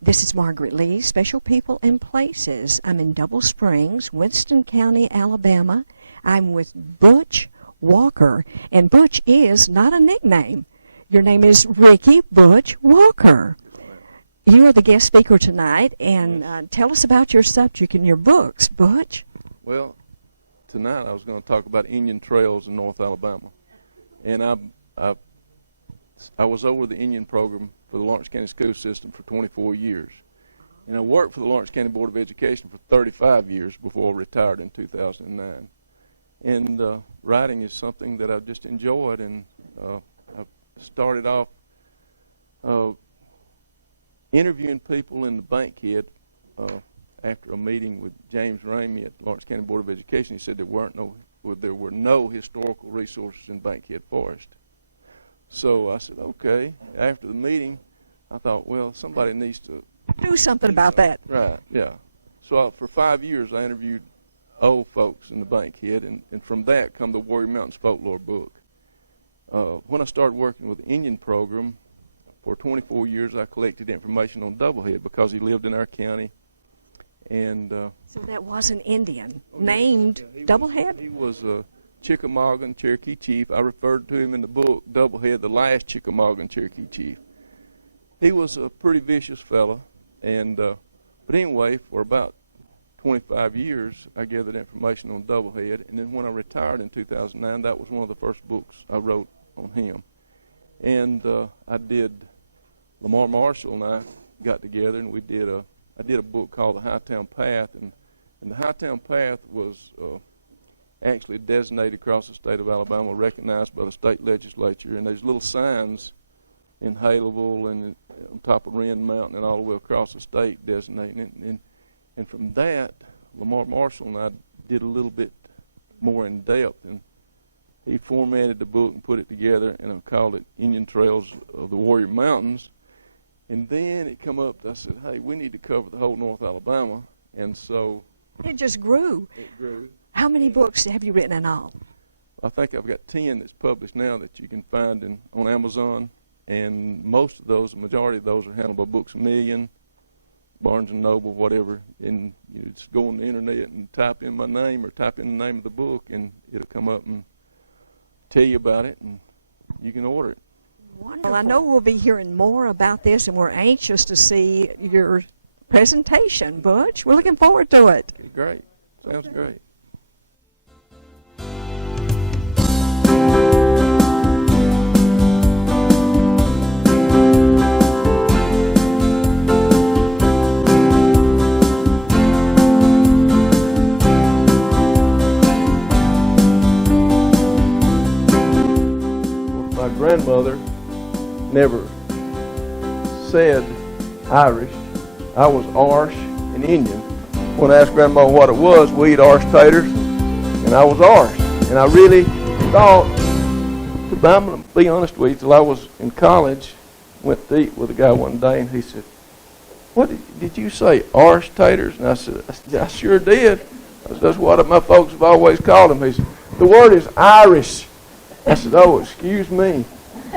This is Margaret Lee, Special People and Places. I'm in Double Springs, Winston County, Alabama. I'm with Butch Walker, and Butch is not a nickname. Your name is Ricky Butch Walker. You are the guest speaker tonight, and tell us about your subject and your books, Butch. Well, tonight I was going to talk about Indian trails in North Alabama. And I was over the Indian program for the Lawrence County School System for 24 years. And I worked for the Lawrence County Board of Education for 35 years before I retired in 2009. And writing is something that I've just enjoyed, and I started off interviewing people in the Bankhead after a meeting with James Ramey at the Lawrence County Board of Education. He said there were no historical resources in Bankhead Forest. So I said, okay. After the meeting, I thought, well, somebody needs to do something about that. Right, yeah. So for 5 years, I interviewed old folks in the Bankhead, and from that come the Warrior Mountains folklore book. When I started working with the Indian program, for 24 years, I collected information on Doublehead because he lived in our county. And so that was an Indian named Doublehead? He was a Chickamauga Cherokee chief. I referred to him in the book, Doublehead, the last Chickamauga Cherokee chief. He was a pretty vicious fella, and but anyway, for about 25 years, I gathered information on Doublehead, and then when I retired in 2009, that was one of the first books I wrote on him. And I did, Lamar Marshall and I got together, and I did a book called The Hightown Path, and the Hightown Path was actually designated across the state of Alabama, recognized by the state legislature, and there's little signs in Haleville and on top of Wren Mountain and all the way across the state designating it. And from that, Lamar Marshall and I did a little bit more in depth, and he formatted the book and put it together, and I called it Indian Trails of the Warrior Mountains. And then it come up, I said, hey, we need to cover the whole North Alabama. And so it just grew. It grew. How many books have you written in all? I think I've got 10 that's published now that you can find on Amazon. And most of those, the majority of those are handled by Books A Million, Barnes & Noble, whatever. And you just go on the internet and type in my name or type in the name of the book, and it'll come up and tell you about it, and you can order it. Wonderful. Well, I know we'll be hearing more about this, and we're anxious to see your presentation, Butch. We're looking forward to it. Okay, great. Sounds great. My grandmother never said Irish. I was Arsh and Indian. When I asked Grandma what it was, we eat Arsh taters, and I was Arsh. And I really thought, I'm going to be honest with you, till I was in college, went to eat with a guy one day, and he said, what did you say, Arsh taters? And I said, I sure did. That's what my folks have always called them. He said, the word is Irish. I said, oh, excuse me.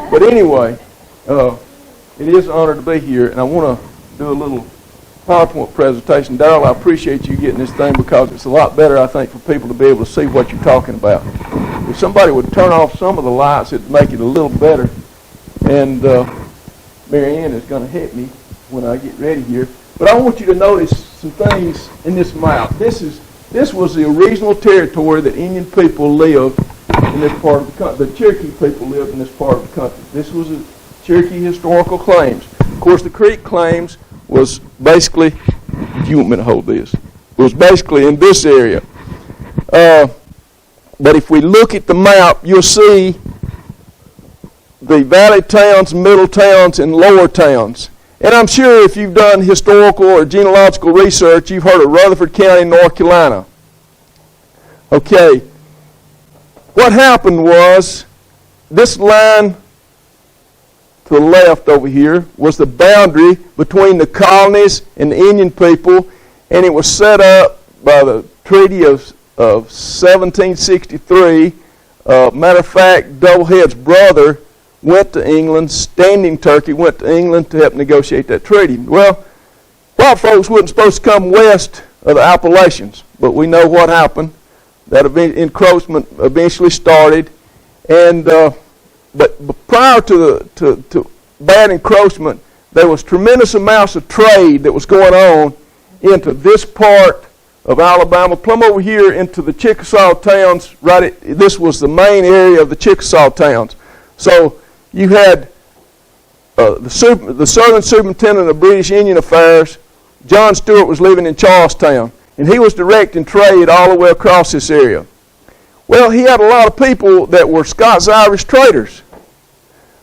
But anyway, it is an honor to be here, and I want to do a little PowerPoint presentation. Darrell, I appreciate you getting this thing because it's a lot better, I think, for people to be able to see what you're talking about. If somebody would turn off some of the lights, it'd make it a little better. And Mary Ann is going to help me when I get ready here. But I want you to notice some things in this map. This was the original territory that Indian people lived in this part of the country. The Cherokee people lived in this part of the country. This was the Cherokee historical claims. Of course, the Creek claims was basically, if you want me to hold this, was basically in this area. But if we look at the map, you'll see the valley towns, middle towns, and lower towns. And I'm sure if you've done historical or genealogical research, you've heard of Rutherford County, North Carolina. Okay. What happened was, this line to the left over here was the boundary between the colonies and the Indian people, and it was set up by the Treaty of 1763. Matter of fact, Doublehead's brother went to England, Standing Turkey went to England to help negotiate that treaty. Well, white folks wasn't supposed to come west of the Appalachians, but we know what happened. That encroachment eventually started, and but prior to bad encroachment, there was tremendous amounts of trade that was going on into this part of Alabama, plumb over here into the Chickasaw towns. This was the main area of the Chickasaw towns. So you had the Southern Superintendent of British Indian Affairs, John Stewart, was living in Charlestown, and he was directing trade all the way across this area. Well, he had a lot of people that were Scots-Irish traders.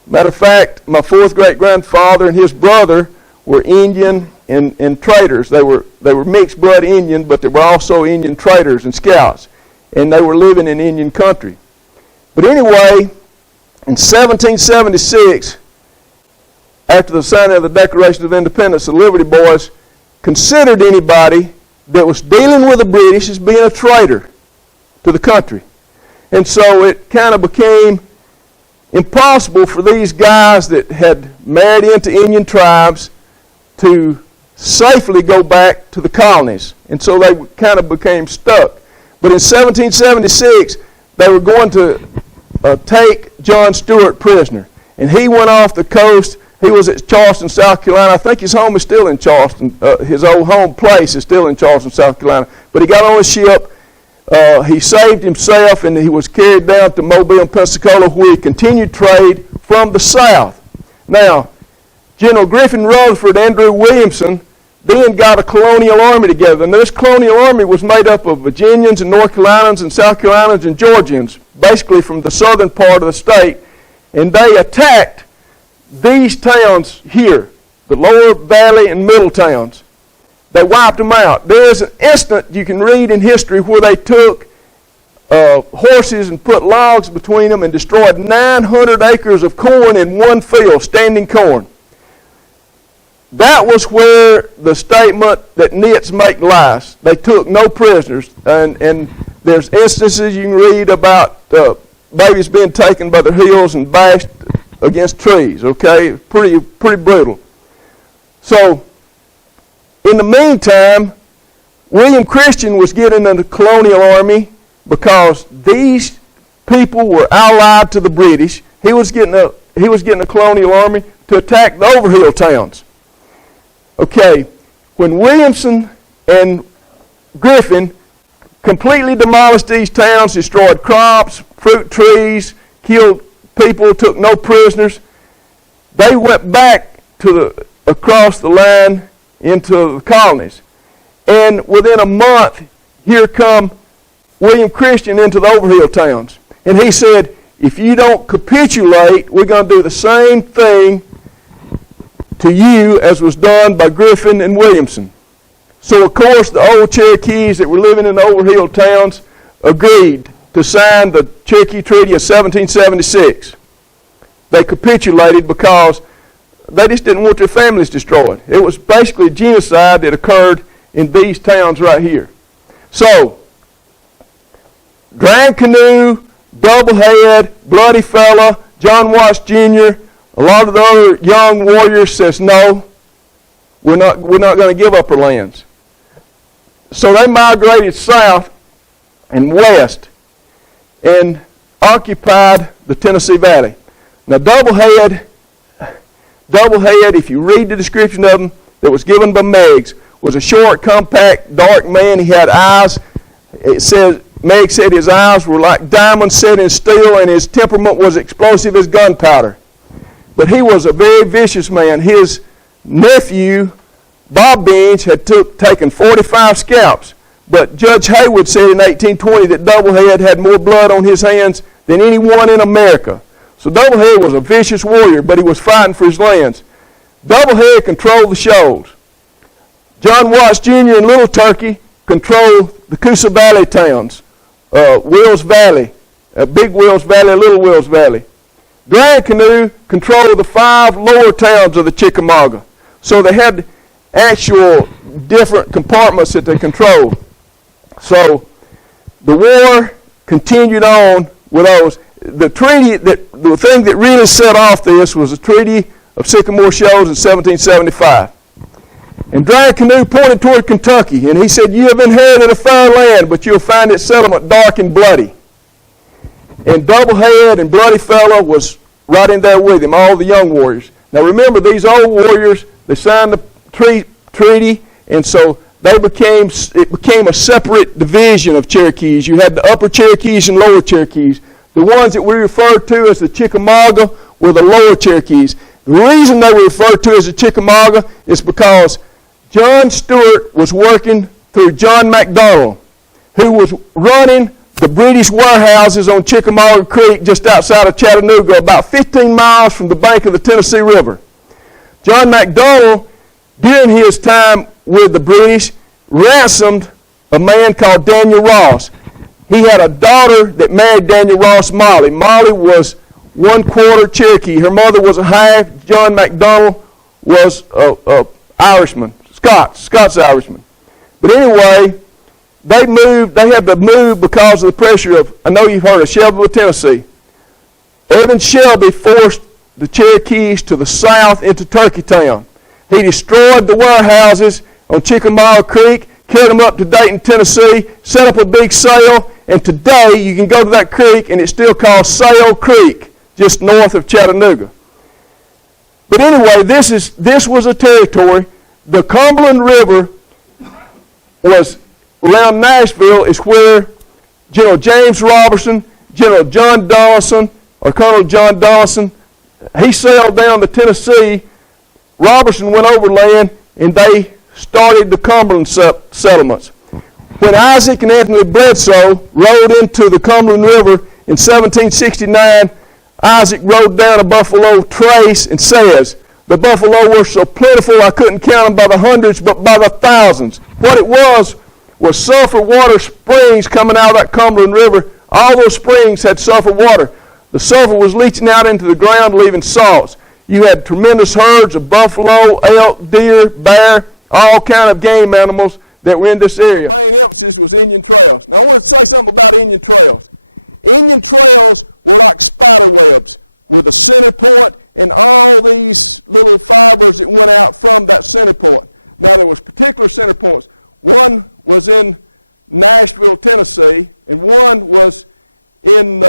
Matter of fact, my fourth great-grandfather and his brother were Indian and traders. They were mixed blood Indian, but they were also Indian traders and scouts, and they were living in Indian country. But anyway, in 1776, after the signing of the Declaration of Independence, the Liberty Boys considered anybody that was dealing with the British as being a traitor to the country. And so it kind of became impossible for these guys that had married into Indian tribes to safely go back to the colonies. And so they kind of became stuck. But in 1776, they were going to take John Stewart prisoner. And he went off the coast. He was at Charleston, South Carolina. I think his home is still in Charleston. His old home place is still in Charleston, South Carolina. But he got on a ship. He saved himself, and he was carried down to Mobile, Pensacola, where he continued trade from the south. Now, General Griffin Rutherford, Andrew Williamson, then got a colonial army together. And this colonial army was made up of Virginians and North Carolinians and South Carolinians and Georgians, basically from the southern part of the state. And they attacked these towns here, the lower valley and middle towns. They wiped them out. There is an incident you can read in history where they took horses and put logs between them and destroyed 900 acres of corn in one field, standing corn. That was where the statement that nits make lies. They took no prisoners. And there's instances you can read about babies being taken by their heels and bashed against trees, okay? Pretty brutal. So, in the meantime, William Christian was getting in the colonial army because these people were allied to the British. He was getting a colonial army to attack the Overhill towns. Okay, when Williamson and Griffin completely demolished these towns, destroyed crops, fruit trees, killed people, took no prisoners, they went back across the line into the colonies. And within a month, here come William Christian into the Overhill towns. And he said, if you don't capitulate, we're going to do the same thing to you as was done by Griffin and Williamson. So, of course, the old Cherokees that were living in the Overhill towns agreed to sign the Cherokee Treaty of 1776. They capitulated because they just didn't want their families destroyed. It was basically genocide that occurred in these towns right here. So, Grand Canoe, Doublehead, Bloody Fella, John Watts Jr., a lot of the other young warriors says, no, we're not going to give up our lands. So they migrated south and west and occupied the Tennessee Valley. Now Doublehead, if you read the description of him that was given by Meigs, was a short, compact, dark man. He had eyes. Meigs said his eyes were like diamonds set in steel, and his temperament was explosive as gunpowder. But he was a very vicious man. His nephew, Bob Beans, had taken 45 scalps. But Judge Haywood said in 1820 that Doublehead had more blood on his hands than anyone in America. So Doublehead was a vicious warrior, but he was fighting for his lands. Doublehead controlled the shoals. John Watts Jr. and Little Turkey controlled the Coosa Valley towns, Wills Valley, Big Wills Valley, Little Wills Valley. Grand Canoe controlled the 5 lower towns of the Chickamauga. So they had actual different compartments that they controlled. So the war continued on with those. The thing that really set off this was the Treaty of Sycamore Shoals in 1775. And Dry Canoe pointed toward Kentucky, and he said, "You have inherited a fair land, but you'll find its settlement dark and bloody." And Doublehead and Bloody Fellow was right in there with him, all the young warriors. Now remember, these old warriors, they signed the treaty, and so it became a separate division of Cherokees. You had the Upper Cherokees and Lower Cherokees. The ones that we refer to as the Chickamauga were the Lower Cherokees. The reason they were referred to as the Chickamauga is because John Stewart was working through John MacDonald, who was running the British warehouses on Chickamauga Creek just outside of Chattanooga, about 15 miles from the bank of the Tennessee River. John MacDonald, during his time with the British, ransomed a man called Daniel Ross. He had a daughter that married Daniel Ross, Molly. Molly was 1/4 Cherokee. Her mother was a half. John MacDonald was a Irishman, Scots Irishman. But anyway, they had to move because of the pressure of, I know you've heard of Shelbyville, Tennessee. Evan Shelby forced the Cherokees to the south into Turkeytown. He destroyed the warehouses on Chickamauga Creek, carried them up to Dayton, Tennessee, set up a big sale, and today you can go to that creek and it's still called Sale Creek, just north of Chattanooga. But anyway, this was a territory. The Cumberland River was around Nashville, is where General James Robertson, General John Donelson, or Colonel John Donelson, he sailed down the Tennessee. Robertson went overland, and they started the Cumberland settlements. When Isaac and Anthony Bledsoe rode into the Cumberland River in 1769, Isaac rode down a buffalo trace and says, "The buffalo were so plentiful I couldn't count them by the hundreds, but by the thousands." What it was sulfur water springs coming out of that Cumberland River. All those springs had sulfur water. The sulfur was leaching out into the ground, leaving salts. You had tremendous herds of buffalo, elk, deer, bear, all kind of game animals that were in this area. The main emphasis was Indian trails. Now I want to say something about Indian trails. Indian trails were like spider webs with a center point and all these little fibers that went out from that center point. Now there was particular center points. One was in Nashville, Tennessee, and one was in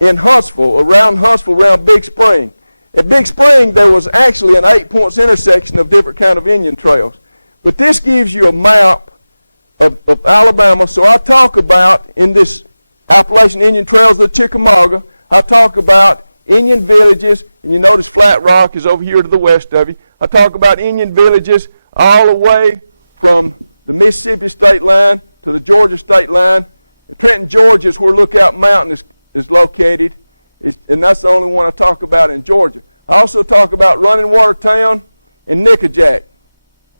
Huntsville, around Huntsville, around Big Spring. At Big Spring, there was actually an 8-point intersection of different kind of Indian trails. But this gives you a map of Alabama. So I talk about, in this Appalachian Indian Trails of Chickamauga, I talk about Indian villages, and you notice Flat Rock is over here to the west of you. I talk about Indian villages all the way from the Mississippi state line to the Georgia state line. Trenton, Georgia is where Lookout Mountain is located, and that's the only one I talk about in Georgia. I also talk about Running Water Town and Nickajack.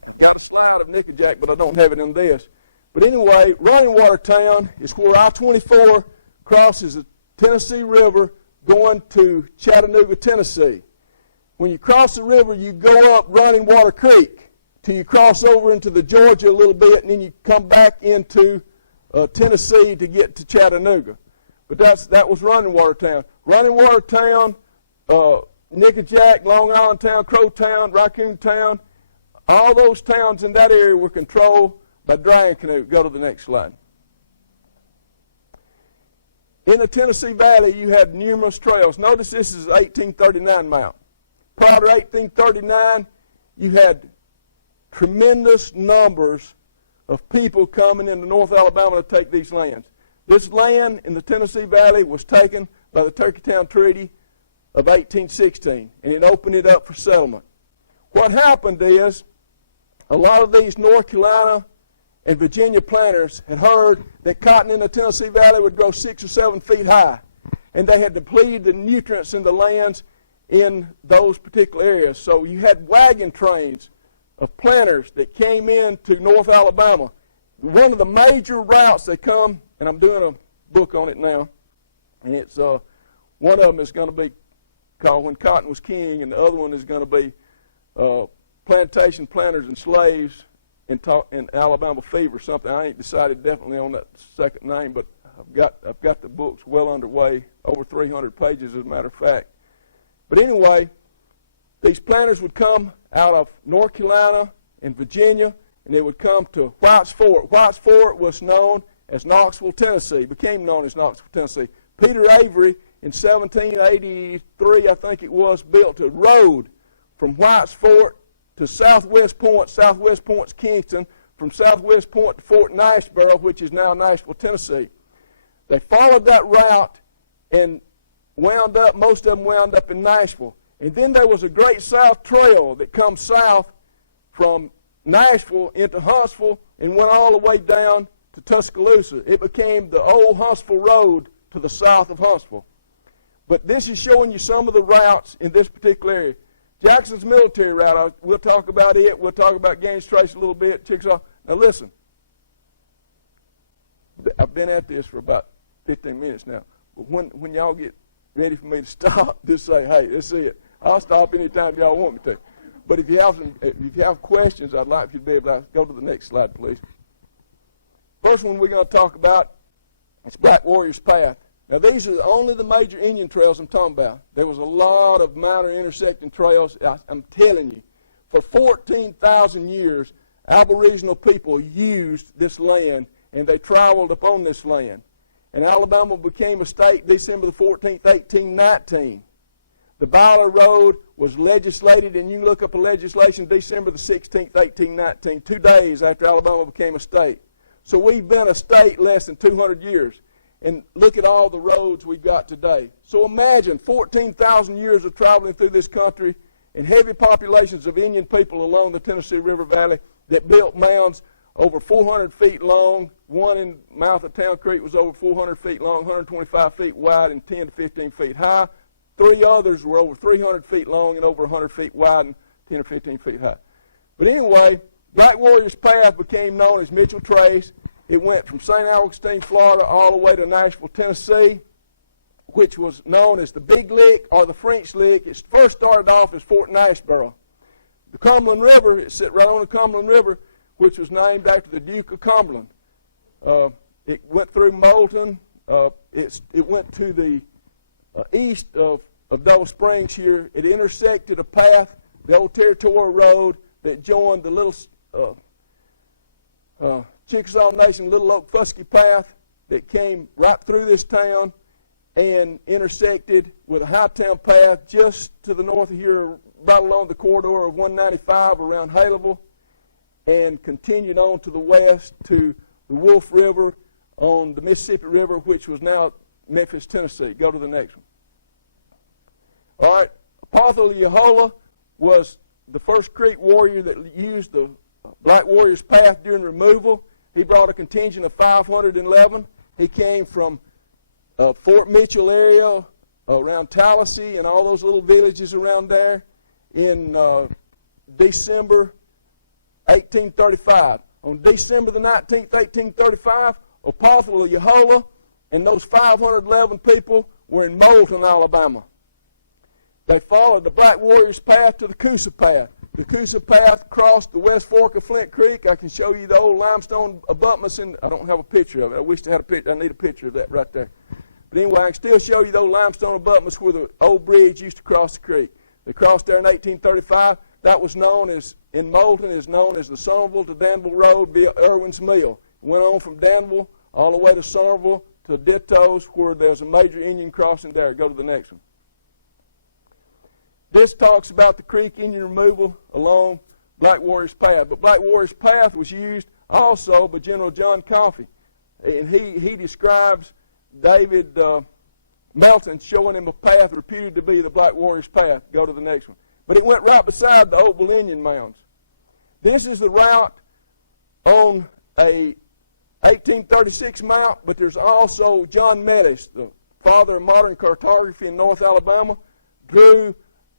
I've got a slide of Nickajack, but I don't have it in this. But anyway, Running Water Town is where I-24 crosses the Tennessee River going to Chattanooga, Tennessee. When you cross the river, you go up Running Water Creek till you cross over into the Georgia a little bit, and then you come back into Tennessee to get to Chattanooga. But that was Running Water Town. Running Water Town, Nickajack, Long Island Town, Crow Town, Raccoon Town, all those towns in that area were controlled by Dry Canoe. Go to the next slide. In the Tennessee Valley, you had numerous trails. Notice this is 1839 map. Prior to 1839, you had tremendous numbers of people coming into North Alabama to take these lands. This land in the Tennessee Valley was taken by the Turkeytown Treaty of 1816, and it opened it up for settlement. What happened is a lot of these North Carolina and Virginia planters had heard that cotton in the Tennessee Valley would grow 6 or 7 feet high, and they had depleted the nutrients in the lands in those particular areas. So you had wagon trains of planters that came into North Alabama. One of the major routes they come, and I'm doing a book on it now, and it's one of them is going to be called When Cotton Was King, and the other one is going to be Plantation Planters and Slaves in Alabama Fever, something. I ain't decided definitely on that second name, but I've got the books well underway, over 300 pages as a matter of fact. But anyway, these planters would come out of North Carolina in Virginia, and they would come to White's Fort. White's Fort was known as Knoxville, Tennessee, became known as Knoxville, Tennessee. Peter Avery, in 1783, I think it was, built a road from White's Fort to Southwest Point. Southwest Point's Kingston. From Southwest Point to Fort Niceboro, which is now Nashville, Tennessee. They followed that route and most of them wound up in Nashville. And then there was a Great South Trail that comes south from Nashville into Huntsville and went all the way down to Tuscaloosa. It became the old Huntsville Road to the south of Huntsville. But this is showing you some of the routes in this particular area. Jackson's military route, we'll talk about it. We'll talk about Gaines Trace a little bit, Chickasaw. Now listen, I've been at this for about 15 minutes now. But when y'all get ready for me to stop, just say, hey, that's it. I'll stop anytime y'all want me to. But if you have questions, I'd like you to be able to go to the next slide, please. First one we're going to talk about is Black Warrior's Path. Now, these are only the major Indian trails I'm talking about. There was a lot of minor intersecting trails. I'm telling you, for 14,000 years, Aboriginal people used this land, and they traveled upon this land. And Alabama became a state December the 14th, 1819. The Byler Road was legislated, and you can look up the legislation December the 16th, 1819, 2 days after Alabama became a state. So we've been a state less than 200 years. And look at all the roads we've got today. So imagine 14,000 years of traveling through this country and heavy populations of Indian people along the Tennessee River Valley that built mounds over 400 feet long. One in mouth of Town Creek was over 400 feet long, 125 feet wide, and 10 to 15 feet high. 3 others were over 300 feet long and over 100 feet wide and 10 or 15 feet high. But anyway, Black Warrior's Path became known as Mitchell Trace. It went from St. Augustine, Florida, all the way to Nashville, Tennessee, which was known as the Big Lick or the French Lick. It first started off as Fort Niceboro. The Cumberland River, it sit right on the Cumberland River, which was named after the Duke of Cumberland. It went through Moulton. It went to the east of Double Springs here. It intersected a path, the old Territorial Road, that joined the little Chickasaw Nation Little Oak Fusky Path that came right through this town and intersected with a Hightown Path just to the north of here, right along the corridor of 195 around Haleville, and continued on to the west to the Wolf River on the Mississippi River, which was now Memphis, Tennessee. Go to the next one. All right, Apollo Yahola was the first Creek warrior that used the Black Warrior's Path during removal. He brought a contingent of 511. He came from Fort Mitchell area, around Tallahassee and all those little villages around there in December 1835. On December the 19th, 1835, Apollo Yahola and those 511 people were in Moulton, Alabama. They followed the Black Warrior's Path to the Coosa Path. The Coosa Path crossed the West Fork of Flint Creek. I can show you the old limestone abutments. I don't have a picture of it. I wish I had a picture. I need a picture of that right there. But anyway, I can still show you those limestone abutments where the old bridge used to cross the creek. They crossed there in 1835. That was known as, in Moulton, is known as the Somerville to Danville Road via Irwin's Mill. Went on from Danville all the way to Somerville to Dittos, where there's a major Indian crossing there. Go to the next one. This talks about the Creek Indian removal along Black Warrior's Path. But Black Warrior's Path was used also by General John Coffey. And he describes David Melton showing him a path reputed to be the Black Warrior's Path. Go to the next one. But it went right beside the Oakville Indian Mounds. This is the route on a 1836 mount, but there's also John Metis, the father of modern cartography in North Alabama, drew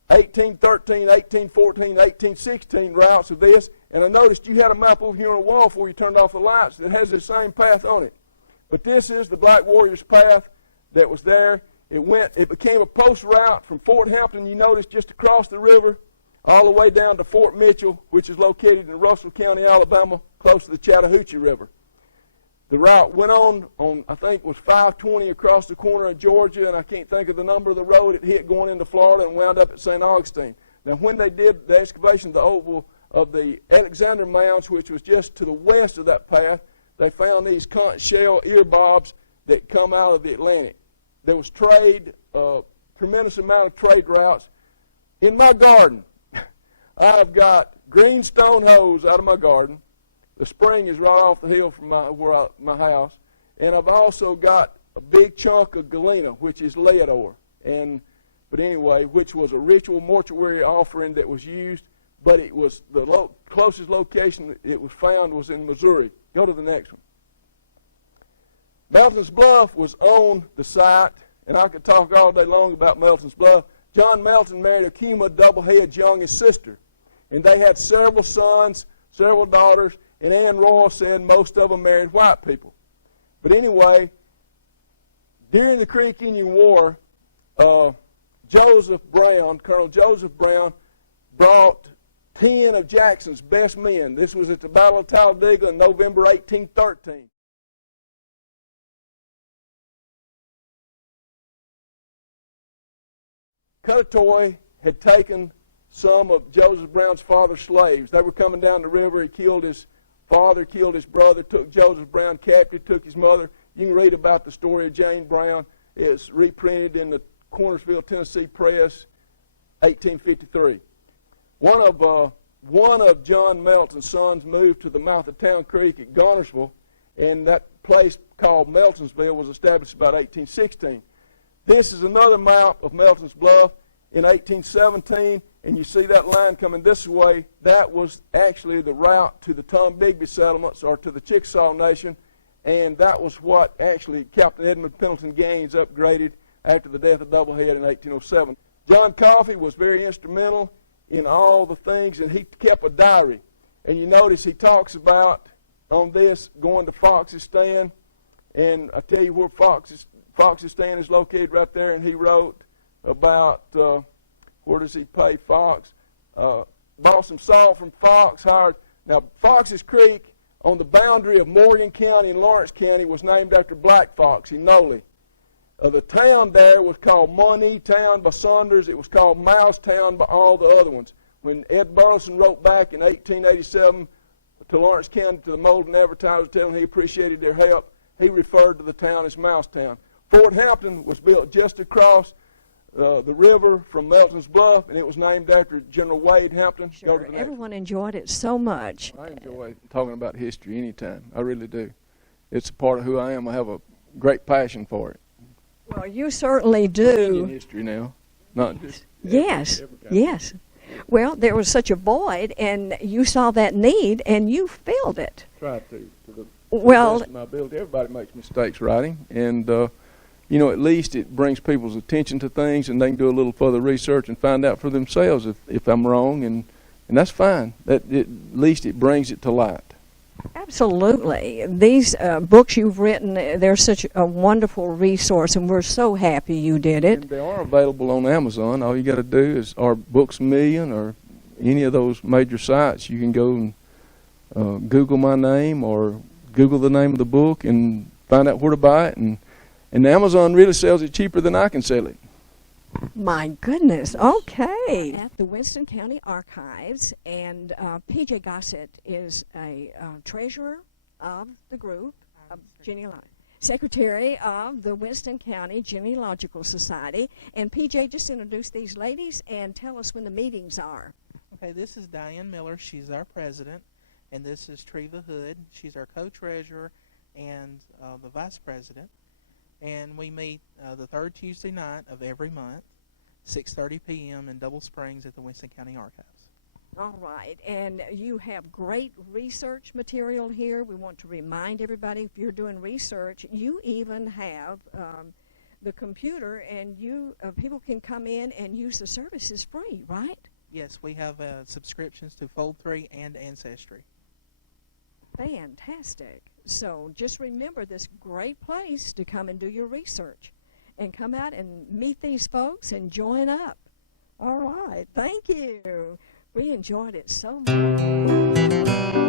1813, 1814, 1816 routes of this, and I noticed you had a map over here on the wall before you turned off the lights that has the same path on it. But this is the Black Warrior's Path that was there. It became a post route from Fort Hampton, you notice, just across the river, all the way down to Fort Mitchell, which is located in Russell County, Alabama, close to the Chattahoochee River. The route went on, I think it was 520 across the corner of Georgia, and I can't think of the number of the road it hit going into Florida and wound up at St. Augustine. Now, when they did the excavation of the Oakville of the Alexander Mounds, which was just to the west of that path, they found these conch shell earbobs that come out of the Atlantic. There was trade, tremendous amount of trade routes. In my garden, I've got greenstone hose out of my garden. The spring is right off the hill from my house. And I've also got a big chunk of galena, which is lead ore. But anyway, which was a ritual mortuary offering that was used, but it was the closest location it was found was in Missouri. Go to the next one. Melton's Bluff was on the site, and I could talk all day long about Melton's Bluff. John Melton married Akima Doublehead's youngest sister, and they had several sons, several daughters, and Ann Royal said most of them married white people. But anyway, during the Creek Indian War, Joseph Brown, Colonel Joseph Brown, brought 10 of Jackson's best men. This was at the Battle of Talladega in November 1813. Cuttatoy had taken some of Joseph Brown's father's slaves. They were coming down the river. He killed his father, killed his brother, took Joseph Brown captive, took his mother. You can read about the story of Jane Brown. It's reprinted in the Cornersville, Tennessee Press, 1853. One of John Melton's sons moved to the mouth of Town Creek at Garnersville, and that place called Meltonsville was established about 1816. This is another map of Melton's Bluff in 1817, and you see that line coming this way. That was actually the route to the Tom Bigby settlements or to the Chickasaw Nation, and that was what actually Captain Edmund Pendleton Gaines upgraded after the death of Doublehead in 1807. John Coffey was very instrumental in all the things, and he kept a diary. And you notice he talks about, on this, going to Fox's Stand, and I tell you where Fox's Stand is located right there, and he wrote about where does he pay Fox. Bought some salt from Fox, hired. Now, Fox's Creek on the boundary of Morgan County and Lawrence County was named after Black Fox, Enoli. The town there was called Money Town by Saunders. It was called Mouse Town by all the other ones. When Ed Burleson wrote back in 1887 to Lawrence County to the Molden Advertiser telling he appreciated their help, he referred to the town as Mouse Town. Fort Hampton was built just across the river from Melton's Bluff, and it was named after General Wade Hampton. Sure, everyone enjoyed it so much. I enjoy talking about history anytime. I really do. It's a part of who I am. I have a great passion for it. Well, you certainly do. In history now, not just yes. Well, there was such a void, and you saw that need, and you filled it. Try to the well, best of my ability. Everybody makes mistakes writing, and at least it brings people's attention to things, and they can do a little further research and find out for themselves if I'm wrong, and that's fine. At least it brings it to light. Absolutely. These books you've written, they're such a wonderful resource, and we're so happy you did it. And they are available on Amazon. All you got to do is, or Books A Million, or any of those major sites. You can go and Google my name or Google the name of the book and find out where to buy it. And Amazon really sells it cheaper than I can sell it. My goodness. Okay. At the Winston County Archives, and P.J. Gossett is a treasurer of the group, secretary of the Winston County Genealogical Society. And P.J., just introduce these ladies and tell us when the meetings are. Okay, this is Diane Miller. She's our president. And this is Treva Hood. She's our co-treasurer and the vice president. And we meet the third Tuesday night of every month, 6:30 p.m. in Double Springs at the Winston County Archives. All right. And you have great research material here. We want to remind everybody, if you're doing research, you even have the computer, and people can come in and use the services free, right? Yes, we have subscriptions to Fold3 and Ancestry. Fantastic. So just remember this great place to come and do your research and come out and meet these folks and join up. All right. Thank you. We enjoyed it so much.